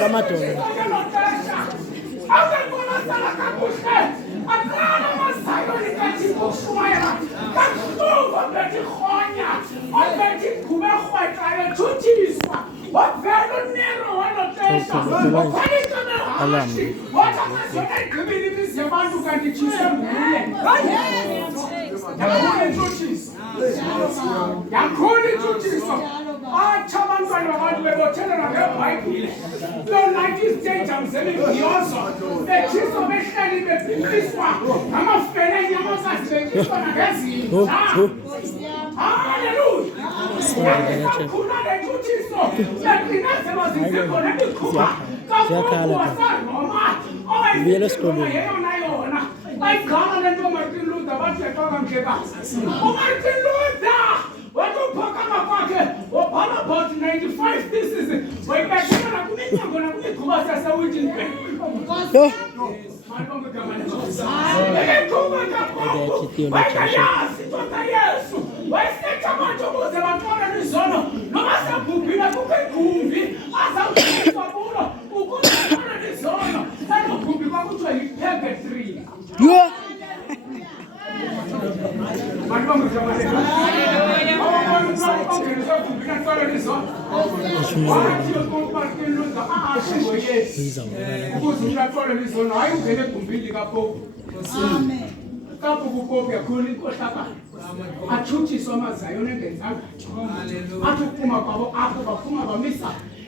Kama about 95 pieces.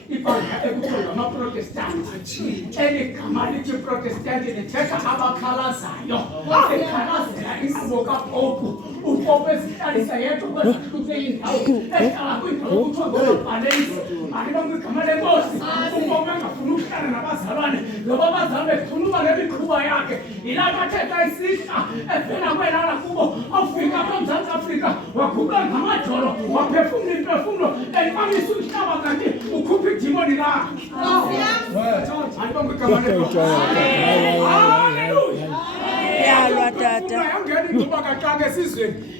ibandla ekuthiwa ngamaprotestanti eligama lithi protestanti lithetha abakhalazayo ekhalazela inkqubo kapopu upopu ezihlalisa yedwa kwezahluke indawo ehlala kwindawo kuthiwa ngolobhalensi aliba kwigama lenkosi upopu engafuni ukuhlala nabazalwane ngoba abazalwane bekhuluma ngemikhuba yakhe yilapho athetha isihla evela kwelala kubo afika apha eMzantsi Afrika waguqula ngamajolo waphefumla imphefumlo ekwamisa umhlaba kanti ukhupha idimoni lakhe.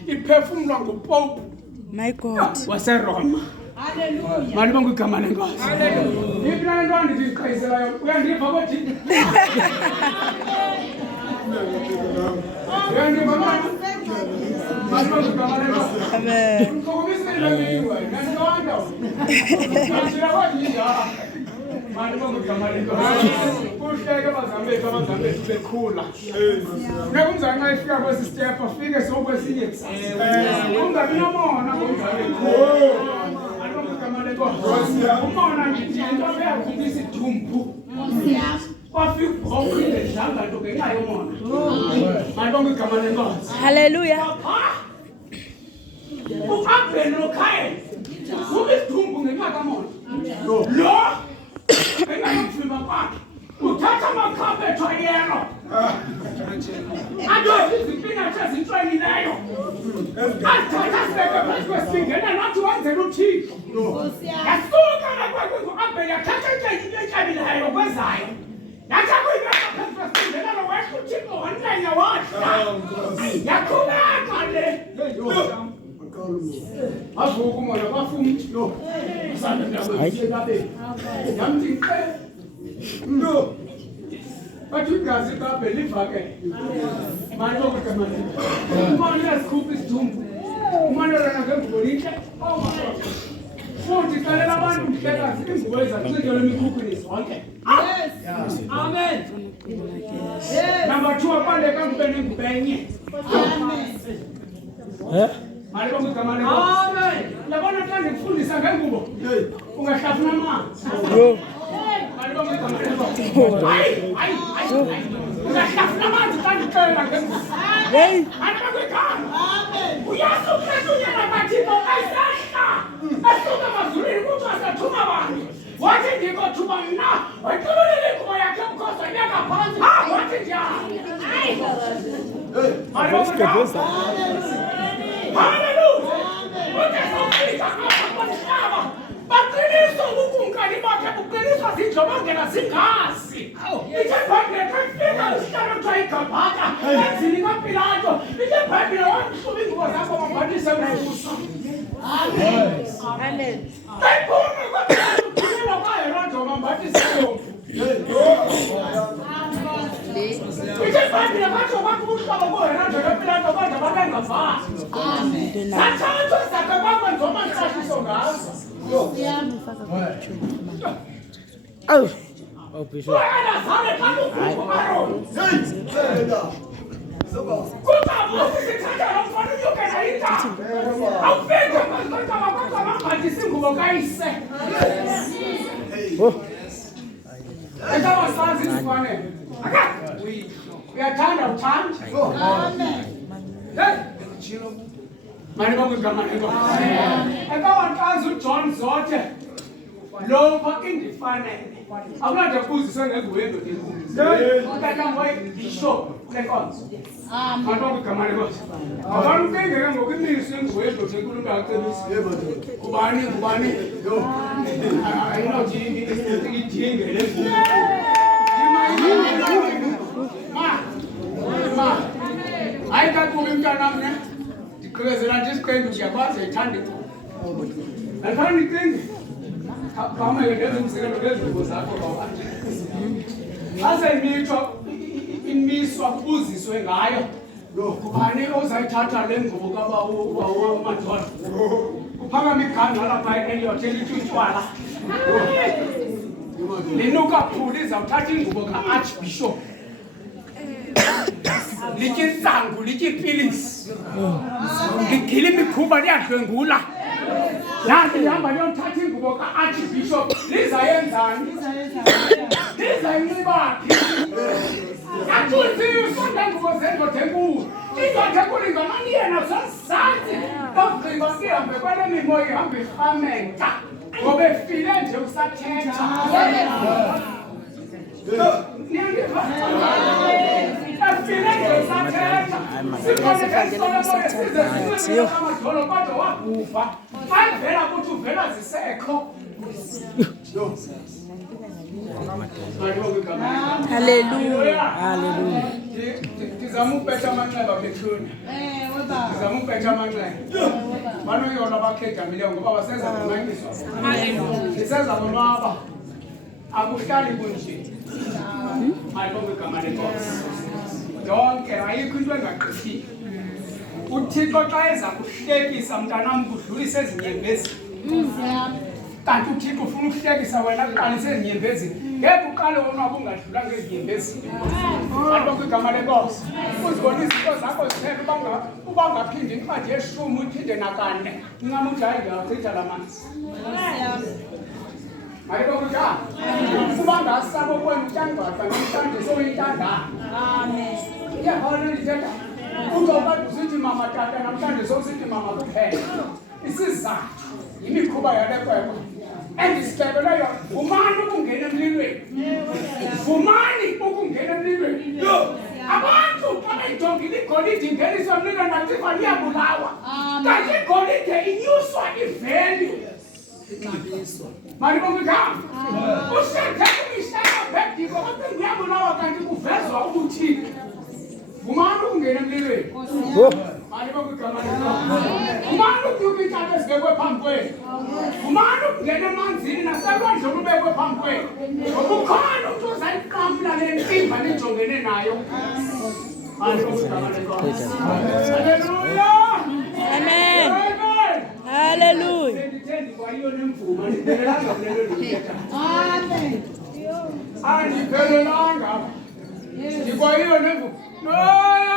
Iphefumlwa ngupopu my God waseRoma. Hallelujah. Mali bangu igama lenkosi. Hallelujah. Ibona into andiqhayiselayo uyandiva kodwa. Uyandiva manje. Mali bangu igama lenkosi. Amen. Ngokumisela ngiyiwe, ngiyanda. Ngiyashira kodwa. Mali bangu igama lenkosi. Kuhleke abazambe bekhula. Nekumzana xa ifika kwesi step afike sokwesinye isizwe. Ungabi nomona ngomzali khona. Umona ngithi into eyakhupha isidumbu. Wafika ubhokhile dlanga nto ngenxa yomona. Malibonke igama lenkosi. Hallelujah. Uabheli lokhayela. Kuba isidumbu ngenxa kamona. Lo ngenxa yokuvimba kwakhe. Uthatha amakhabetho ayelo. Adothi izipinatshi ezintshwenileyo. Athatha sibeke phezu kwesingena nathi wenzela uThixo. Yasuka ngakwakhe ngo-Abheli yathatha into etyabileyo kwezayo. Yathi akuyibeka phezu kwesingena wehla uThixo wantlenya wadla. Yaqhubeka le. Avuka umoya bafumthi lo. Sande ndakwenze yamthi qe. No. But you guys it up and live again. My Lord, come on. Come on, let's cook this tomb. Come on, let's go for it. Oh my God. So, the Kalaman, get us these boys are going to cook this. Okay. Yes. Amen. Yes. Number 2, upon the company, Benny. Amen. My Lord, come on. Amen. The one that can food is a gamble. Ungahlafuna amanzi. Ungahlafuna amanzi xa ndicela Hey. Uyasuketunyana kaThixo esehla esuka emazulwini kuthi asathuma abantu wathi ndikothuba mna wayixobelela ingubo yakhe mkhosi wanyaka phantsi wathi njani. Hallelujah. Utesofika apha komhlaba baqiniswa ubukumkani bakhe buqiniswa ziindlobongela zingazi. Ithe iBhayibhile xa ifika isihlalo kuthiwa iGabhatha enzini kaPilato ithe iBhayibhile wamhluba iingubo zakho wambatisa ubuso. Amen. Amen. Bayibone kwaPilato uphilelwa kwaHerode wambatisa inyombo. Ithe iBhayibhile kwatsho kwakho ubuhlobo kuHerode noPilato kodwa babengavazi. Amen. Zathathwa zakhe kwakwenziwa amantlahliso ngazo. Oh, Bishop. John Zothe Lopa indifanele akunade kuziswe ngegwendo ukatamboy Bishop lenkonzo kanti igama lenkonzo abantu kengeke ngokumiswa engwendo senkulumo yacebisa kubani yo ayinothi idinge levume ma ayikakubi mntanam ne ndiqhubezela nje isiqendu ndiyakwazi ayithanda icuba ayithanda icinge kama yengenza umzekelo ngezinto zakho bawanje asemithwa imiswa kubuziswe ngayo kubani ozayithatha le ngubo kabamadodana kuphakama iganga lapha Elliot elithi utshwala linukaphula izawuthatha ingubo ka-Archbishop lithi insangu lithi ipilisi ligila imikhuba liyadlwengula nanti lihamba liyomthatha ingubo ka-Archbishop lizayenzani lizayinxibaphi athunziwe sonke ngubo zendoda enkulu indoda enkulu ingamani yena sosazantsi ogqiba sihambe kwele mimoya ihambe irhamenta ngoba efile nje usathetha Hallelujah. Hallelujah. Ndizamupetha amanxeba bethuna. Ndizamupetha amanxeba. Banoyona bakhedamileyo ngoba basenza kumanyiso. Ndisenza konwaba. Akuhlali kunje. Malibonke igama lenkosi. Yonke ayikho into engagqithile. uThixo xa eza kuhlekisa mntanam kudlulise ezinyembezini. Kanti uThixo ufuna ukuhlekisa wena kuqalise ezinyembezini. Ngeke uqale wona ungadlula ngezinyembezini. Malibonke igama lenkosi. Uzibona izinto zakho ziphela uba ungaphindi incwadi ye-10 uphinde nakane. Incama uthi hayi ngiyachitha la manzi. Malibonke njani? Uba ngasabo kwena utyangaza namhlanje soyintandana. Amen. Iyabona ndithetha. Uzokwazi usithi mama tata namhlanje sokusithi mama kuphela. Isizathu imikhuba yale kwekwe. Endisicebeleyo vumani ukungena emlilweni. Vumani ukungena emlilweni. Abantu abajongile igolide ingeniswa emlilweni naThixo liyabulawa. Kanti igolide inyuswa ivalue. Malibonke igama. Usethe kumishaka bediko kodwa ngiyabulawa kanti kuvezwa ubuthixo. Vumani ukungena emlilweni. Malibonke igama lenkosi. Vumani ukunyuka intaba ezibekwe phambi kwenu. Vumani ukungena emanzini naselwandle olubekwe phambi kwenu. Ngoba ukhona umntu ozayiqamla le ntimba nijongene nayo. Malibonke igama lenkosi. Hallelujah. Amen. Hallelujah. Amen. Andiphelelanga. Ndikwayiyo nemvumo. Noyana.